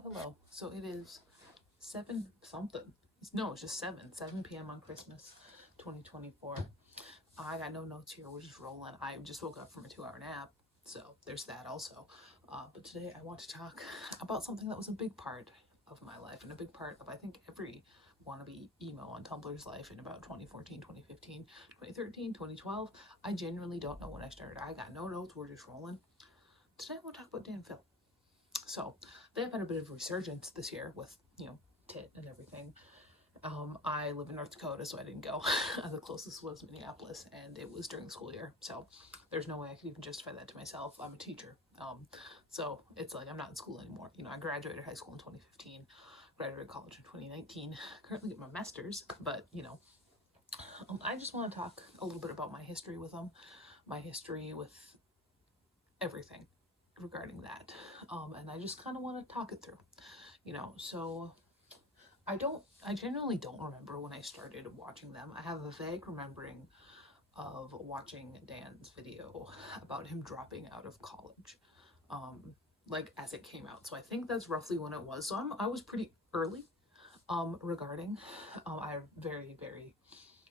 Hello. So it is 7 something. No, it's just 7 p.m. on Christmas 2024. I got no notes here. We're just rolling. I just woke up from a 2-hour nap. So there's that also. But today I want to talk about something that was a big part of my life and a big part of, I think, every wannabe emo on Tumblr's life in about 2014, 2015, 2013, 2012. I genuinely don't know when I started. I got no notes. We're just rolling. Today I want to talk about Dan Phil. So they've had a bit of a resurgence this year with, Tit and everything. I live in North Dakota, so I didn't go. The closest was Minneapolis, and it was during the school year. So there's no way I could even justify that to myself. I'm a teacher. So it's like I'm not in school anymore. I graduated high school in 2015, graduated college in 2019, currently get my master's, but, I just want to talk a little bit about my history with them, my history with everything regarding that. And I just kind of want to talk it through, so I genuinely don't remember when I started watching them. I have a vague remembering of watching Dan's video about him dropping out of college, like as it came out. So I think that's roughly when it was. So I was pretty early, regarding, I very, very,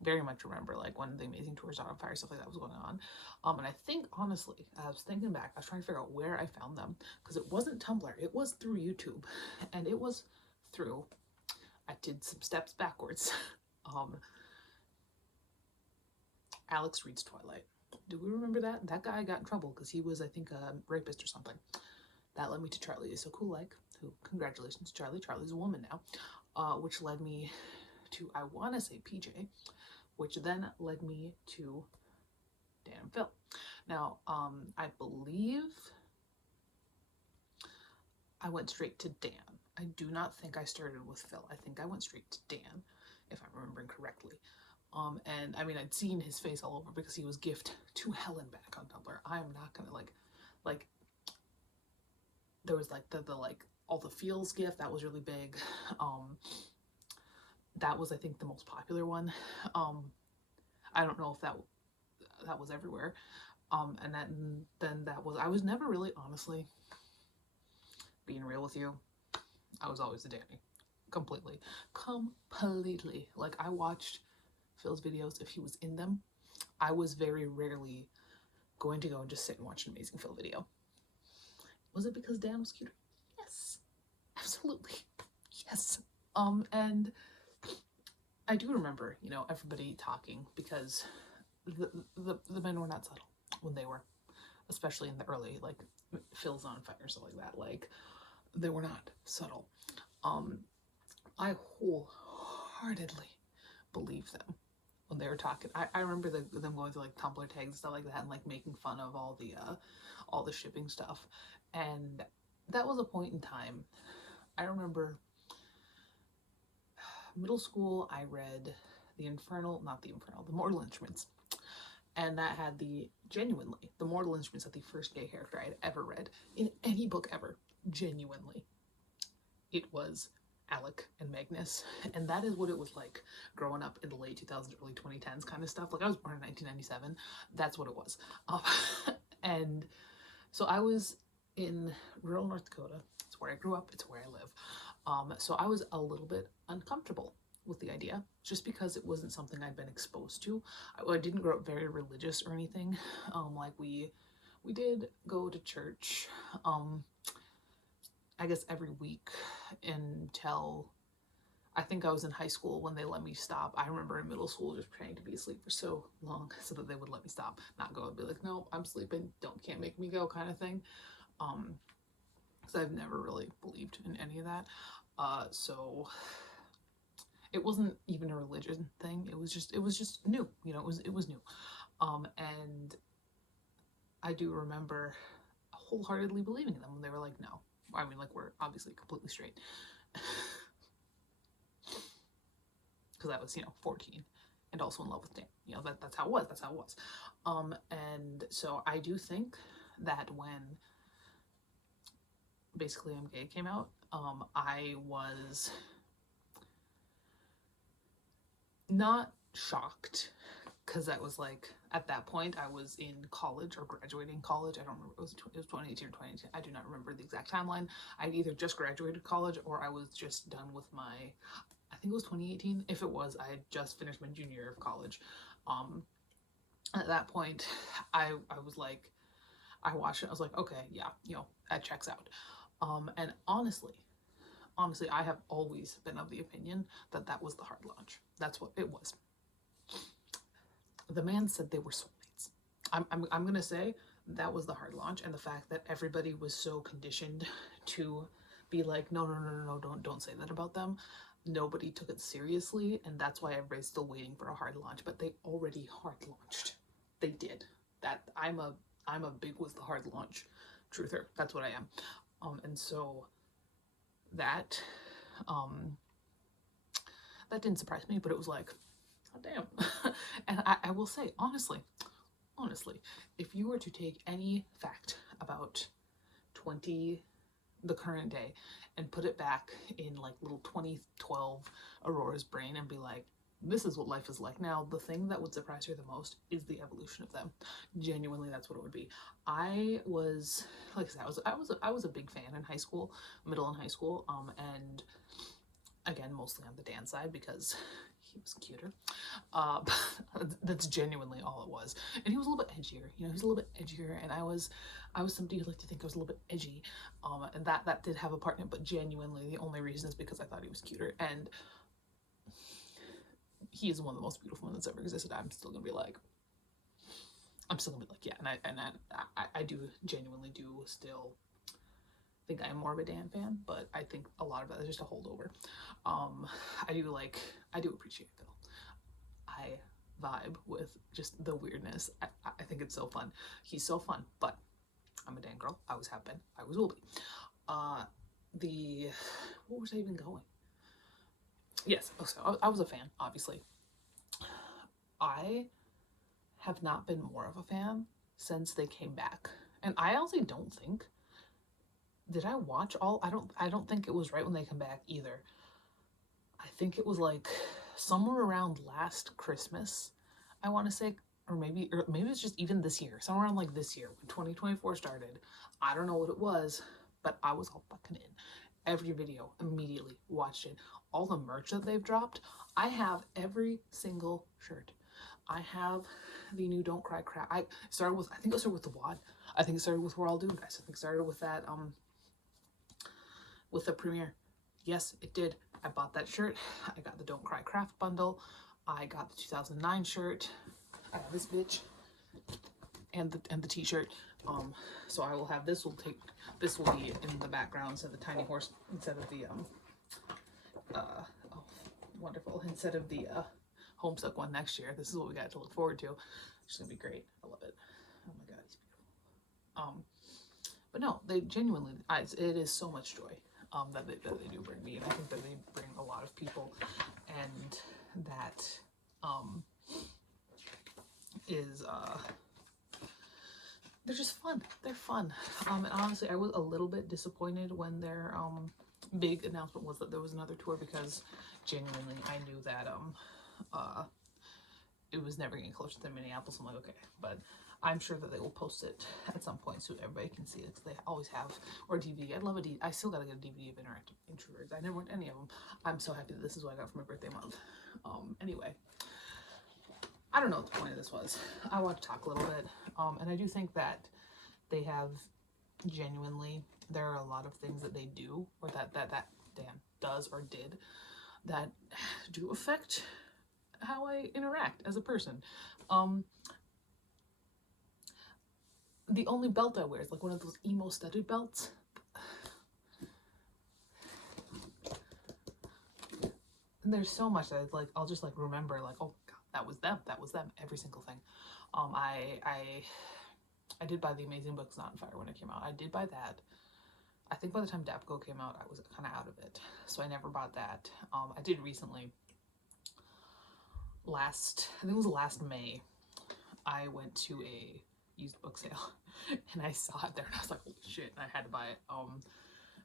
very much remember like when the Amazing Tours Out on Fire, stuff like that was going on. And I think, honestly, I was thinking back, I was trying to figure out where I found them, because it wasn't Tumblr, it was through YouTube, and it was through, I did some steps backwards, Alex Reads Twilight. Do we remember that? That guy got in trouble because he was, I think, a rapist or something. That led me to Charlie Is So Cool Like, who, congratulations, Charlie. Charlie's a woman now, which led me to, I want to say, PJ, which then led me to Dan Phil. Now, I believe I went straight to Dan. I do not think I started with Phil. I think I went straight to Dan, if I'm remembering correctly. And I mean, I'd seen his face all over because he was gift to Helen back on Tumblr. I'm not gonna like there was like the like all the feels gift that was really big. That was, I think, the most popular one. I don't know if that was everywhere. And then that was, I was never really, honestly, being real with you, I was always a Danny. Completely. Like, I watched Phil's videos if he was in them. I was very rarely going to go and just sit and watch an Amazing Phil video. Was it because Dan was cuter? Yes. Absolutely. Yes. And I do remember, everybody talking, because the men were not subtle when they were, especially in the early, like, Phil's on Fire, stuff like that. Like, they were not subtle. I wholeheartedly believe them when they were talking. I remember them going through like Tumblr tags and stuff like that, and like making fun of all the shipping stuff. And that was a point in time. I remember middle school, I read the Mortal Instruments. And that had the Mortal Instruments, that the first gay character I had ever read in any book ever. Genuinely. It was Alec and Magnus. And that is what it was like growing up in the late 2000s, early 2010s kind of stuff. Like, I was born in 1997. That's what it was. And so I was in rural North Dakota. It's where I grew up. It's where I live. So I was a little bit uncomfortable with the idea, just because it wasn't something I'd been exposed to. I didn't grow up very religious or anything. Like we did go to church, I guess every week until I think I was in high school when they let me stop. I remember in middle school just pretending to be asleep for so long so that they would let me stop, not go and be like, no, I'm sleeping, can't make me go, kind of thing. Because I've never really believed in any of that. So it wasn't even a religion thing. It was just new, it was new. And I do remember wholeheartedly believing in them when they were like, no. I mean, like, we're obviously completely straight. Because I was, 14 and also in love with Dan. That's how it was. And so I do think that when Basically I'm Gay came out, I was not shocked, because that was like, at that point I was in college or graduating college. I don't remember, it was 2018 or 2019. I do not remember the exact timeline. I either just graduated college or I was just done with my, I think it was 2018. If it was, I had just finished my junior year of college. At that point, I was like, I watched it, I was like, okay, yeah, you know, that checks out. And honestly, I have always been of the opinion that that was the hard launch. That's what it was. The man said they were soulmates. I'm gonna say that was the hard launch, and the fact that everybody was so conditioned to be like, no, don't say that about them. Nobody took it seriously, and that's why everybody's still waiting for a hard launch. But they already hard launched. They did that. I'm a big was the hard launch truther. That's what I am. And so that that didn't surprise me, but it was like, oh, damn. And I will say, honestly, if you were to take any fact about the current day, and put it back in like little 2012 Aurora's brain and be like, this is what life is like now, the thing that would surprise her the most is the evolution of them. Genuinely, that's what it would be. I was, like I said, I was a big fan in high school, middle and high school, and again, mostly on the Dan side because he was cuter. That's genuinely all it was. And he was a little bit edgier, you know, he's a little bit edgier, and I was somebody who liked to think I was a little bit edgy, and that did have a part in it, but genuinely the only reason is because I thought he was cuter, and he is one of the most beautiful men that's ever existed. I'm still gonna be like, yeah, and I do genuinely do still think I'm more of a Dan fan, but I think a lot of that is just a holdover. I do appreciate Phil. I vibe with just the weirdness. I think it's so fun. He's so fun, but I'm a Dan girl. I always have been. I always will be. What was I even going? Yes, so I was a fan, obviously. I have not been more of a fan since they came back. And I honestly don't think, did I watch all? I don't think it was right when they come back either. I think it was like somewhere around last Christmas, I want to say, or maybe it's just even this year, somewhere around like this year when 2024 started. I don't know what it was, but I was all fucking in. Every video, immediately watched it. All the merch that they've dropped, I have every single shirt. I have the new Don't Cry Crap. I think it started with the WOD. I think it started with We're All Doomed, guys. I think it started with that, with the premiere. Yes, it did. I bought that shirt. I got the Don't Cry Craft bundle. I got the 2009 shirt. I got this bitch. And the t-shirt. So I will have this. This will be in the background instead of the tiny horse, instead of the oh, wonderful, instead of the Homestuck one next year. This is what we got to look forward to. It's gonna be great. I love it. Oh my god, he's beautiful. But no, they genuinely, it is so much joy that they do bring me, and I think that they bring a lot of people, and that is they're just fun. They're fun. And honestly, I was a little bit disappointed when their big announcement was that there was another tour, because genuinely I knew that it was never getting closer to Minneapolis. I'm like, okay, but I'm sure that they will post it at some point so everybody can see it, because they always have, or DVD. I'd love a DVD. I still gotta get a DVD of Interactive Introverts. I never went any of them. I'm so happy that this is what I got for my birthday month. Anyway, I don't know what the point of this was. I want to talk a little bit, and I do think that they have genuinely, there are a lot of things that they do, or that Dan does or did, that do affect how I interact as a person. The only belt I wear is like one of those emo studded belts. And there's so much that I'll just like remember, like, oh god, that was them, every single thing. I did buy the Amazing Books Not on Fire when it came out. I did buy that. I think by the time Dapco came out, I was kind of out of it, so I never bought that. I did recently, I think it was last May, I went to a used book sale and I saw it there and I was like, holy shit, and I had to buy it.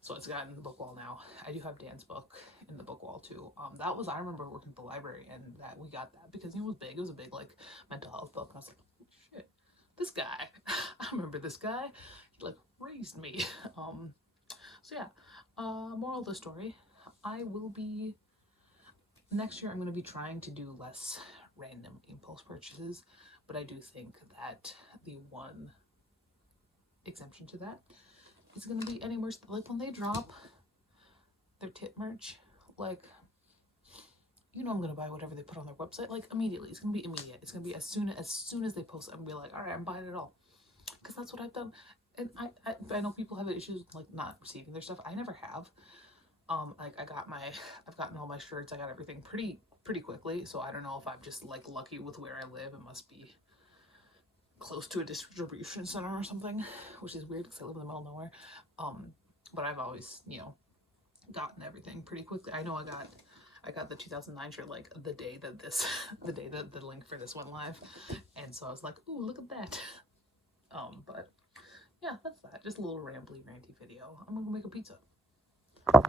So it's gotten in the book wall now. I do have Dan's book in the book wall too. That was, I remember working at the library and that we got that because it was big. It was a big like mental health book. And I was like, oh, shit, this guy, I remember this guy. He like raised me. So yeah, moral of the story, I will be, next year I'm going to be trying to do less random impulse purchases, but I do think that the one exemption to that is going to be anywhere, like when they drop their tit merch, like, you know, I'm going to buy whatever they put on their website, like immediately. It's going to be immediate. It's going to be as soon as they post it, I'm going to be like, all right, I'm buying it all. Because that's what I've done. And I know people have issues with like not receiving their stuff. I never have. Like I've gotten all my shirts. I got everything pretty quickly. So I don't know if I'm just like lucky with where I live. It must be close to a distribution center or something, which is weird because I live in the middle of nowhere. But I've always, you know, gotten everything pretty quickly. I know I got the 2009 shirt like the day that the link for this went live, and so I was like, ooh, look at that. But yeah, that's that. Just a little rambly, ranty video. I'm gonna make a pizza.